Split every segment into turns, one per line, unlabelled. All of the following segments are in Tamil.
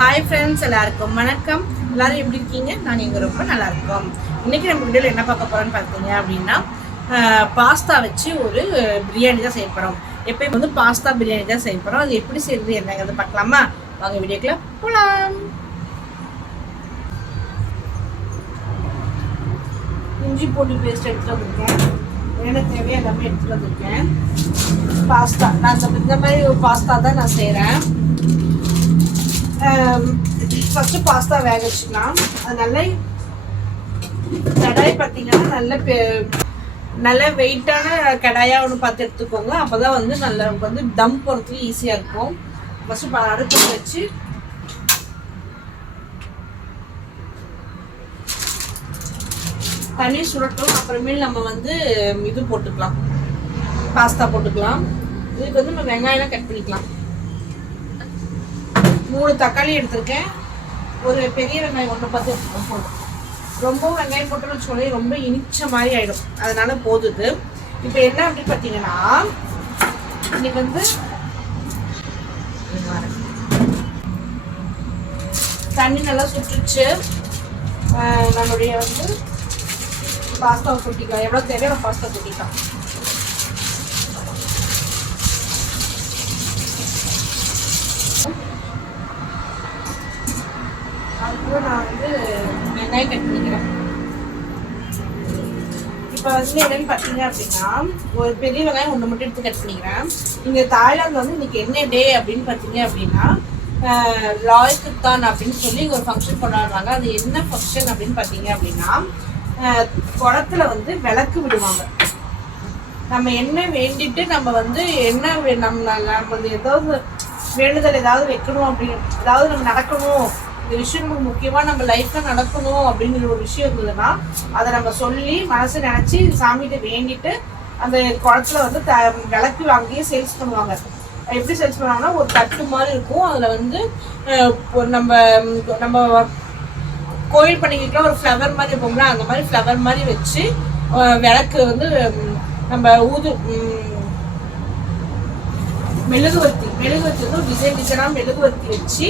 ஹாய் ஃப்ரெண்ட்ஸ் எல்லாருக்கும் வணக்கம். எல்லாரும் எப்படி இருக்கீங்க? நான் இங்கே ரொம்ப நல்லா இருக்கோம். இன்னைக்கு நம்ம வீடியோவில் என்ன பார்க்க போறோம்னு பார்த்தீங்க அப்படின்னா பாஸ்தா வச்சு ஒரு பிரியாணி தான் செய்ய போகிறோம் எப்பயும் வந்து பாஸ்தா பிரியாணி தான் செய்ய போகிறோம் அது எப்படி செய்யறது என்னங்கிறது பார்க்கலாமா? வாங்க வீடியோக்குள்ள போகலாம் இஞ்சி பூண்டு பேஸ்ட் எடுத்துட்டு வந்திருக்கேன். என்ன தேவையோ எல்லாமே எடுத்துட்டு வந்திருக்கேன். பாஸ்தா. நான் இந்த இந்த மாதிரி ஒரு பாஸ்தா தான் நான் செய்கிறேன் ஃபஸ்ட்டு பாஸ்தா வேக வச்சுக்கலாம் அது நல்லா கடாய் பார்த்தீங்கன்னா நல்ல பெ- நல்ல வெயிட்டான கடாயாக ஒன்று பார்த்து எடுத்துக்கோங்க. அப்போ தான் வந்து நல்லா வந்து தம் போகிறதுக்கு ஈஸியாக இருக்கும். ஃபஸ்ட்டு அடுப்பு வச்சு தண்ணி சுரட்டும். அப்புறமேல் நம்ம வந்து இது போட்டுக்கலாம். பாஸ்தா போட்டுக்கலாம். இதுக்கு வந்து நம்ம வெங்காயம்லாம் கட் பண்ணிக்கலாம். மூணு தக்காளி எடுத்திருக்கேன். ஒரு பெரிய வெங்காயம் ஒன்று பார்த்து எடுத்துக்கோ போதும். ரொம்ப வெங்காயம் போட்டோம்னு சொல்லி ரொம்ப இனிச்ச மாதிரி ஆகிடும் அதனால போதுது. இப்போ என்ன அப்படின்னு பார்த்தீங்கன்னா இன்னைக்கு வந்து தண்ணி நல்லா சுட்டுச்சு நம்மளுடைய வந்து பாஸ்தாவை கொட்டிக்கலாம். எவ்வளோ தேவையோ பாஸ்தா கொட்டிக்கலாம். அதுக்கப்புறம் நான் வந்து வெங்காயம் கட் பண்ணிக்கிறேன். இப்போ வந்து என்னன்னு பார்த்தீங்க அப்படின்னா ஒரு பெரிய வெங்காயம் ஒன்று மட்டும் எடுத்து கட் பண்ணிக்கிறேன். இங்கே தாய்லாந்தில் வந்து இன்னைக்கு என்ன டே அப்படின்னு பார்த்தீங்க அப்படின்னா லாய் குத்தான் அப்படின்னு சொல்லி ஒரு ஃபங்க்ஷன் கொண்டாடுறாங்க. அது என்ன ஃபங்க்ஷன் அப்படின்னு பார்த்தீங்க அப்படின்னா குளத்துல வந்து விளக்கு விடுவாங்க. நம்ம என்ன வேண்டிட்டு நம்ம வந்து என்ன வே- நம்ம நம்ம வந்து ஏதாவது வேண்டுதல் ஏதாவது வைக்கணும் அப்படின்னு ஏதாவது நம்ம நடக்கணும் இந்த விஷயம் முக்கியமாக முக்கியமா நம்ம லைஃப்ல நடக்கணும் அப்படிங்கிற ஒரு விஷயம் இருந்ததுன்னா அதை நம்ம சொல்லி மனசு நினைச்சு சாமிகிட்ட வேண்டிட்டு அந்த குளத்துல வந்து த விளக்கு அங்கேயே சேல்ஸ் பண்ணுவாங்க. எப்படி சேல்ஸ் பண்ணுவாங்கன்னா ஒரு தட்டு மாதிரி இருக்கும். அதில் வந்து நம்ம நம்ம கோயில் பண்ணிக்கிட்ட ஒரு ஃப்ளவர் மாதிரி இருப்போம்ல அந்த மாதிரி ஃப்ளவர் மாதிரி வச்சு விளக்கு வந்து நம்ம ஊது மெழுகுவர்த்தி மெழுகுவர்த்தி வந்து டிசைன் டிசைனாக மெழுகுவர்த்தி வச்சு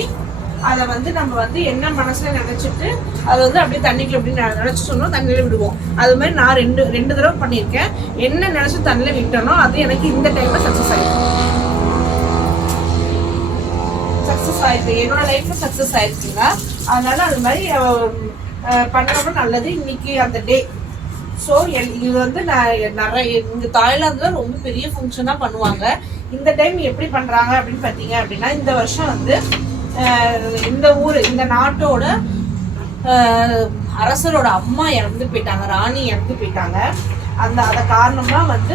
அதை வந்து நம்ம வந்து என்ன மனசுல நினைச்சிட்டு அதை வந்து அப்படியே தண்ணிக்குள்ள அப்படி நினைச்சு சொன்னோம் தண்ணியில விடுவோம். அது மாதிரி நான் ரெண்டு ரெண்டு தடவை பண்ணியிருக்கேன். என்ன நினைச்சு தண்ணியில விட்டனோ அது எனக்கு இந்த டைம்ல சக்சஸ் ஆயிடும் சக்ஸஸ் ஆயிருக்கு என்னோட லைஃப்ல சக்ஸஸ் ஆயிருக்குங்களா அதனால அது மாதிரி பண்ணணும் நல்லது. இன்னைக்கு அந்த டே ஸோ இது வந்து நான் நிறைய இங்கே தாய்லாந்தில் ரொம்ப பெரிய ஃபங்க்ஷனாக பண்ணுவாங்க. இந்த டைம் எப்படி பண்ணுறாங்க அப்படின்னு பார்த்தீங்க அப்படின்னா இந்த வருஷம் வந்து இந்த ஊர் இந்த நாட்டோட அரசரோட அம்மா இறந்து போயிட்டாங்க ராணி இறந்து போயிட்டாங்க. அந்த அதை காரணமாக வந்து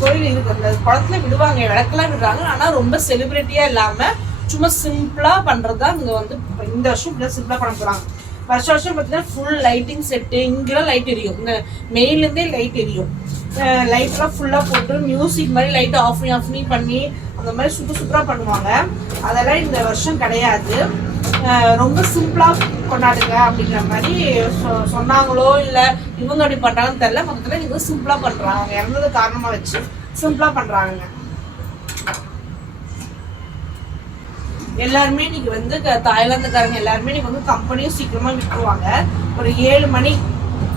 கோயில் இருக்கு அந்த குளத்துல விடுவாங்க விளக்கெல்லாம் விடுறாங்க. ஆனால் ரொம்ப செலிப்ரிட்டியாக இல்லாமல் சும்மா சிம்பிளாக பண்ணுறது தான் இங்கே வந்து இந்த வருஷம் இப்படி சிம்பிளாக பண்ண போகிறாங்க வருஷம் வருஷம் பார்த்தீங்கன்னா ஃபுல் லைட்டிங் செட்டு இங்கெல்லாம் லைட் எரியும். இந்த மெயிலேருந்தே லைட் எரியும். லைட்லாம் ஃபுல்லாக போட்டு மியூசிக் மாதிரி லைட் ஆஃப் பண்ணி ஆஃப் பண்ணி பண்ணி அந்த மாதிரி சூப்பர் சூப்பராக பண்ணுவாங்க. அதெல்லாம் இந்த வருஷம் கிடையாது. ரொம்ப சிம்பிளாக கொண்டாடுங்க அப்படிங்கிற மாதிரி சொ- சொன்னாங்களோ இல்லை இவங்க அப்படி பண்ணுறாங்கன்னு தெரில மொத்தத்தில் இவங்க சிம்பிளாக பண்ணுறாங்க இறந்தது காரணமாக வச்சு சிம்பிளாக பண்ணுறாங்க எல்லாருமே இன்னைக்கு வந்து தாய்லாந்துக்காரங்க எல்லாருமே இன்னைக்கு வந்து கம்பெனியும் சீக்கிரமா விட்டுருவாங்க. ஒரு ஏழு மணி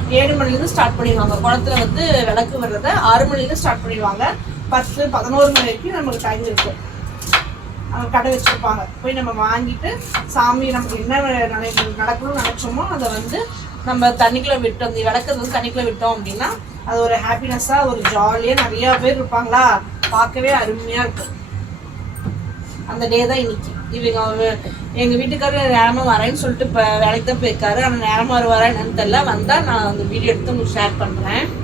ஏழு மணிலேருந்து ஸ்டார்ட் பண்ணிடுவாங்க. குளத்துல வந்து விளக்கு வர்றத ஆறு மணிலேருந்து ஸ்டார்ட் பண்ணிடுவாங்க. பத்து பதினோரு மணி வரைக்கும் நமக்கு டைம் இருக்கும். அவங்க கடை வச்சிருப்பாங்க. போய் நம்ம வாங்கிட்டு சாமி நமக்கு என்ன நடை- நடக்கணும்னு நினைச்சோமோ அதை வந்து நம்ம தண்ணிக்குள்ள விட்டோம். இந்த விளக்கத்தை வந்து தண்ணிக்குள்ள விட்டோம் அப்படின்னா அது ஒரு ஹாப்பினஸ்ஸா ஒரு ஜாலியா நிறைய பேர் இருப்பாங்களா? பார்க்கவே அருமையா இருக்கும். அந்த டே தான் இன்னைக்கு. இவங்க அவ- எங்க வீட்டுக்காரர் நேரமா வரேன்னு சொல்லிட்டு இப்போ வேலைக்கு தான் போயிருக்காரு. ஆனால் நேரமா வருவாரா என்னன்னு தெரியல. வந்தா நான் அந்த வீடியோ எடுத்து உங்களுக்கு ஷேர் பண்றேன்.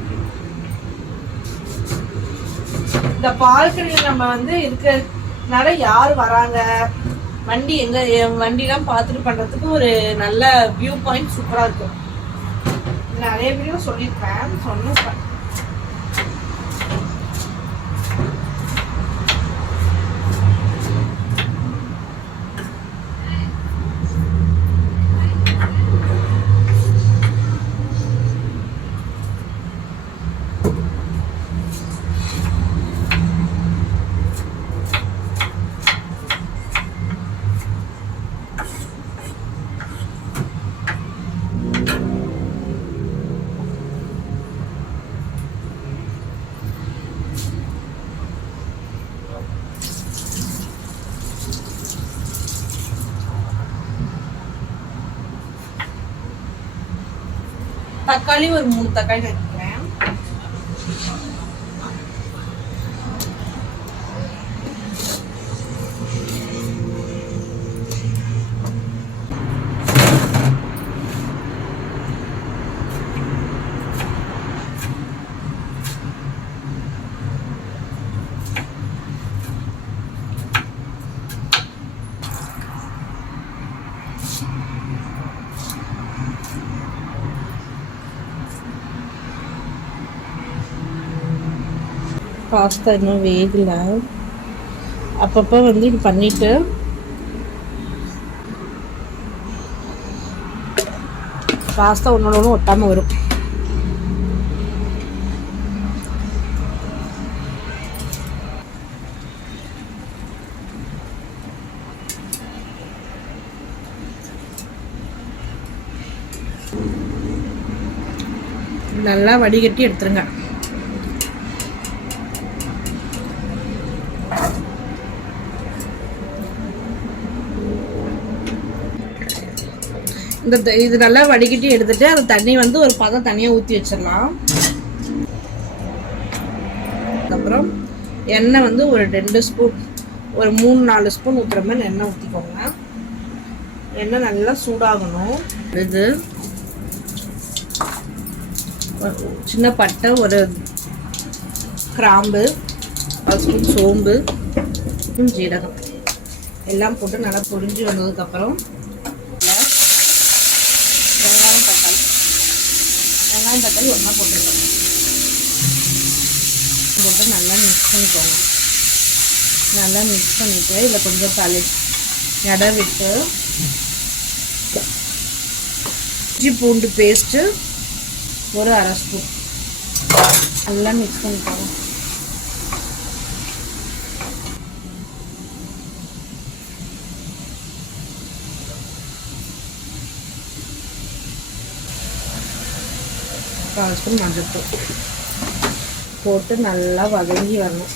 இந்த பால்கனியில் நம்ம வந்து இருக்கிறதுனால யார் வராங்க? வண்டி எங்க என் வண்டிலாம் பார்த்துட்டு பண்ணுறதுக்கு ஒரு நல்ல வியூ பாயிண்ட் சூப்பராக இருக்கும். நிறைய பேரும் சொல்லியிருக்கேன் சொன்னேன் தக்காளி ஒரு மூணு தக்காளி பாஸ்தா இன்னும் வேகலை. அப்பப்போ வந்து இது பண்ணிட்டு பாஸ்தா ஒன்றோட ஒன்று ஒட்டாமல் வரும். நல்லா வடிகட்டி எடுத்துருங்க. இந்த த- இது நல்லா வடிகட்டி எடுத்துட்டு அந்த தண்ணி வந்து ஒரு பதம் தனியாக ஊற்றி வச்சிடலாம். அப்புறம் எண்ணெய் வந்து ஒரு ரெண்டு ஸ்பூன் ஒரு மூணு நாலு ஸ்பூன் ஊற்றுற மாதிரி எண்ணெய் ஊற்றிக்கோங்க எண்ணெய் நல்லா சூடாகணும். இது சின்ன பட்டை ஒரு கிராம்பு ஒரு ஸ்பூன் சோம்பு ஜீரகம். எல்லாம் போட்டு நல்லா பொரிஞ்சு வந்ததுக்கப்புறம் வெங்காயம் தக்காளி வெங்காயம் தக்காளி ஒன்றா போட்டுருக்கோம். போட்டு நல்லா மிக்ஸ் பண்ணிக்கோங்க. நல்லா மிக்ஸ் பண்ணிவிட்டு இதில் கொஞ்சம் தலை எடை விட்டு இஞ்சி பூண்டு பேஸ்ட்டு ஒரு அரை ஸ்பூன் நல்லா மிக்ஸ் பண்ணிக்கோங்க. கால் ஸ்பூன் மஞ்சள்தூள் போட்டு நல்லா வதங்கி வரணும்.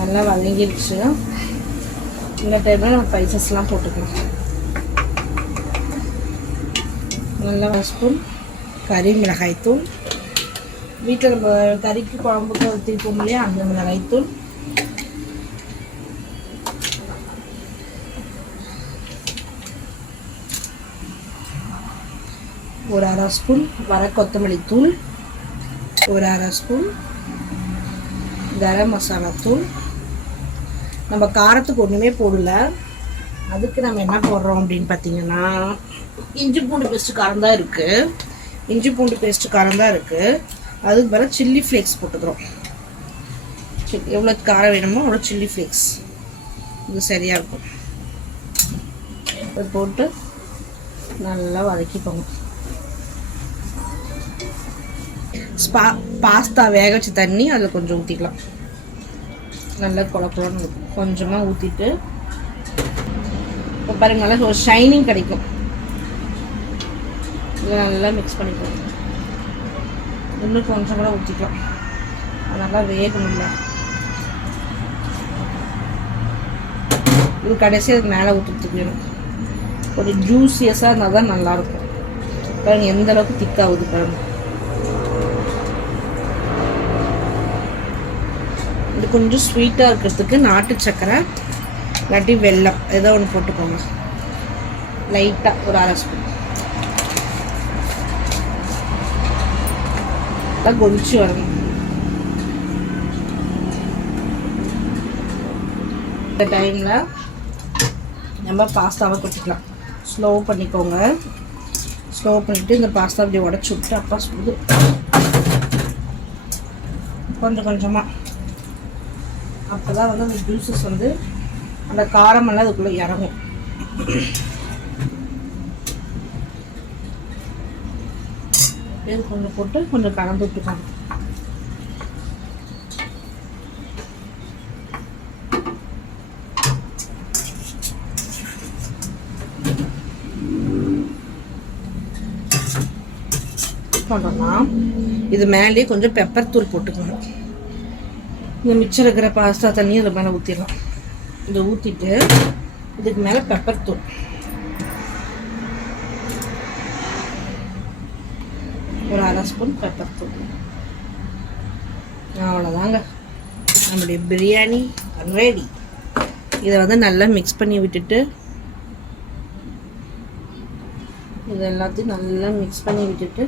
நல்லா வதங்கிடுச்சு. இந்த டைமில் நம்ம ஸ்பைசஸ்லாம் போட்டுக்கலாம். நல்லா ஸ்பூன் கறி மிளகாய்த்தூள் வீட்டில் நம்ம கறிக்கு குழம்புக்கு ஊற்றிருப்போம் இல்லையா? அந்த மிளகாய்த்தூள். ஒரு அரை ஸ்பூன் வர கொத்தமல்லி தூள். ஒரு அரை ஸ்பூன் கரம் மசாலா தூள். நம்ம காரத்துக்கு ஒன்றுமே போடல. அதுக்கு நம்ம என்ன போடுறோம் அப்படின்னு பார்த்தீங்கன்னா இஞ்சி பூண்டு பெஸ்ட்டு காரம் தான் இருக்குது இஞ்சி பூண்டு பேஸ்ட்டு காரம் தான் இருக்குது அதுக்கு பதிலாக சில்லி ஃப்ளேக்ஸ் போட்டுக்கிறோம். எவ்வளோ காரம் வேணுமோ அவ்வளோ சில்லி ஃப்ளேக்ஸ் இது சரியாக இருக்கும். இது போட்டு நல்லா வதக்கிப்போங்க ஸ்பா பாஸ்தா வேக வச்ச தண்ணி அதில் கொஞ்சம் ஊற்றிக்கலாம் நல்லா குழ கொஞ்சமாக ஊற்றிட்டு இப்போ பாருங்க நல்லா ஒரு ஷைனிங் கிடைக்கும். இதை நல்லா மிக்ஸ் பண்ணிக்கலாம். இன்னும் கொஞ்சம் கூட ஊற்றிக்கலாம் நல்லா வேகணும்ல இது கடைசியாக அதுக்கு மேலே ஊற்றுறதுக்கு வேணும் ஒரு ஜூஸியஸாக இருந்தால் தான் நல்லாயிருக்கும். பாருங்க எந்த அளவுக்கு திக்காகுது பாருங்க. இது கொஞ்சம் ஸ்வீட்டாக இருக்கிறதுக்கு நாட்டு சக்கரை இல்லாட்டி வெல்லம் ஏதோ ஒன்று போட்டுக்கோங்க. லைட்டாக ஒரு அரை ஸ்பூன் நல்லா கொதிச்சு வரணும் இந்த டைமில் நம்ம பாஸ்தாவை கொட்டிக்கலாம் ஸ்லோ பண்ணிக்கோங்க. ஸ்லோ பண்ணிவிட்டு இந்த பாஸ்தா அப்படி உடச்சி விட்டு அப்பா சுடுது கொஞ்சம் கொஞ்சமாக அப்போ தான் வந்து அந்த ஜூஸஸ் வந்து அந்த காரமெல்லாம் அதுக்குள்ளே இறங்கும். இது கொஞ்சம் போட்டு கொஞ்சம் கலந்து விட்டுக்கணும் பண்ணோம்னா இது மேலேயே கொஞ்சம் பெப்பர் தூள் போட்டுக்கணும் இந்த மிச்சம் இருக்கிற பாஸ்தா தண்ணியும் அதில் மேலே ஊற்றிடலாம் இதை ஊற்றிட்டு இதுக்கு மேலே பெப்பர் தூள். ஒரு அரை ஸ்பூன் பெப்பர் தூள். அவ்வளோதாங்க நம்முடைய பிரியாணி ரெடி இதை வந்து நல்லா மிக்ஸ் பண்ணி விட்டுட்டு இது எல்லாத்தையும் நல்லா மிக்ஸ் பண்ணி விட்டுட்டு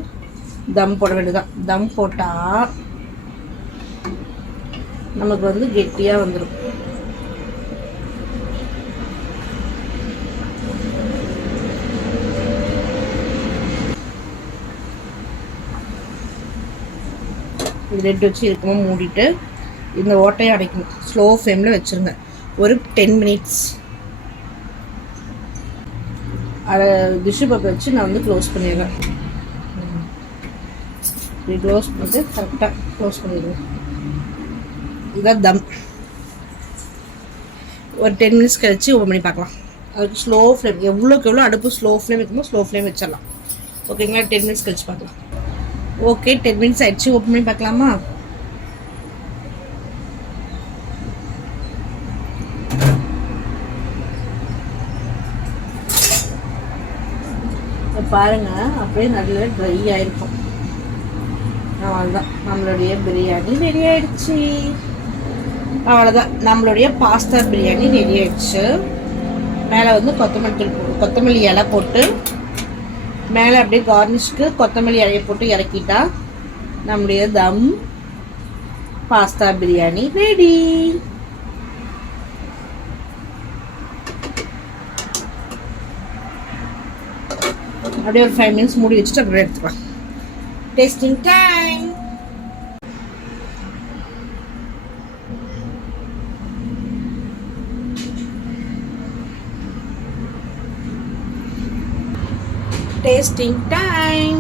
தம் போட வேண்டியதுதான். தம் போட்டால் நமக்கு வந்து கெட்டியாக வந்துடும் ரெட் வச்சு இருக்கமாக மூடிட்டு இந்த ஓட்டையை அடைக்கணும். ஸ்லோ ஃப்ளேமில் வச்சுருங்க. ஒரு டென் மினிட்ஸ் அதை டிஷ்ஷு பேப்பர் வச்சு நான் வந்து க்ளோஸ் பண்ணிடுறேன். இப்படி க்ளோஸ் பண்ணிட்டு கரெக்டாக க்ளோஸ் பண்ணிடுவேன் இதுதான் தம் ஒரு டென் மினிட்ஸ் கழிச்சு ஓப்பன் பண்ணி பார்க்கலாம். அதுக்கு ஸ்லோ ஃப்ளேம் எவ்வளோக்கு எவ்வளோ அடுப்பு ஸ்லோ ஃப்ளேம் வைக்குமோ ஸ்லோ ஃப்ளேம் வச்சிடலாம். ஓகேங்களா டென் மினிட்ஸ் கழிச்சு பார்க்கலாம். ஓகே டென் மினிட்ஸ் ஆயிடுச்சு. ஓப்பன் பண்ணி பார்க்கலாமா? பாருங்க அப்படியே நல்ல ட்ரை ஆயிருக்கும். அவ்வளோதான் நம்மளுடைய பிரியாணி ரெடி ஆயிடுச்சு. அவ்வளோதான் நம்மளுடைய பாஸ்தா பிரியாணி ரெடி ஆயிடுச்சு. மேலே வந்து கொத்தமல்லி தூள் கொத்தமல்லி இலை போட்டு மேலே அப்படியே கார்னிஷ்க்கு கொத்தமல்லி இலையை போட்டு இறக்கிட்டா நம்முடைய தம் பாஸ்தா பிரியாணி ரெடி அப்படியே ஒரு ஃபைவ் மினிட்ஸ் மூடி வச்சுட்டு அப்படியே எடுத்துக்கலாம். Tasting day tasting time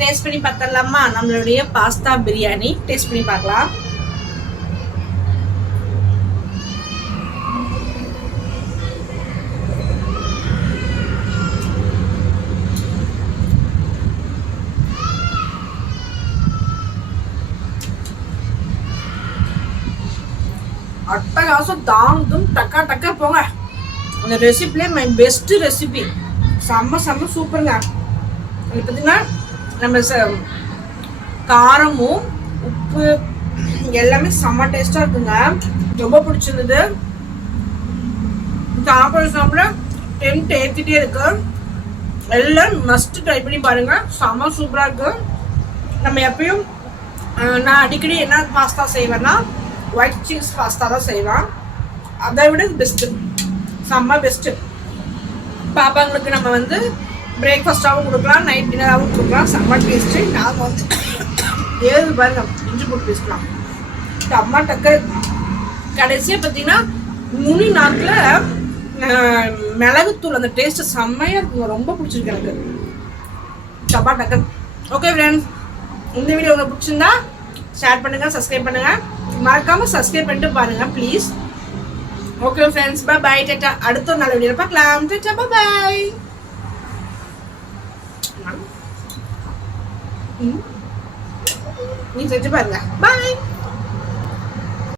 taste பண்ணி பார்த்துடலாமா? நம்மளுடைய பாஸ்தா பிரியாணி டேஸ்ட் பண்ணி பார்க்கலாம். அட்டகாசம் தாங்கும் டக்கா டக்கா போங்க. அந்த ரெசிபிலே மை பெஸ்ட் ரெசிபி செம்ம செம்ம சூப்பருங்க அது பார்த்தீங்கன்னா நம்ம ச- காரமும் உப்பு எல்லாமே செம்ம டேஸ்டாக இருக்குங்க. ரொம்ப பிடிச்சிருந்தது. சாப்பிட சாப்பிட டென்ட் ஏற்றிட்டே இருக்கு. எல்லாம் மஸ்ட் ட்ரை பண்ணி பாருங்கள் செம்ம சூப்பராக இருக்கு. நம்ம எப்பயும் நான் அடிக்கடி என்ன பாஸ்தா செய்வேன்னா ஒயிட் சீஸ் பாஸ்தா தான் செய்வான். அதை விட பெஸ்ட்டு செம்ம பெஸ்ட்டு பாப்பாங்களுக்கு நம்ம வந்து பிரேக்ஃபாஸ்ட்டாகவும் கொடுக்கலாம் நைட் டின்னராகவும் கொடுக்கலாம். செம்ம டேஸ்ட்டு நாங்கள் வந்து ஏழு பாருங்க இஞ்சி போட்டு பேசலாம் அம்மா டக்கு கடைசியாக பார்த்தீங்கன்னா நுனி நாக்கில் மிளகுத்தூள் அந்த டேஸ்ட்டு செம்மையாக இருக்குங்க. ரொம்ப பிடிச்சிருக்கு எனக்கு. டப்பா டக்கர் ஓகே ஃப்ரெண்ட்ஸ் இந்த வீடியோ உங்களுக்கு பிடிச்சிருந்தா ஷேர் பண்ணுங்கள் சப்ஸ்கிரைப் பண்ணுங்கள் மறக்காமல் சப்ஸ்கிரைப் பண்ணிட்டு பாருங்கள் ப்ளீஸ் ஓகே ஃப்ரெண்ட்ஸ் பா பாய் டேட்டா அடுத்த ஒரு நல்ல வீடியோ பார்க்கலாம். டேட்டா பா பாய் நீ செஞ்சு பாருங்க. பாய்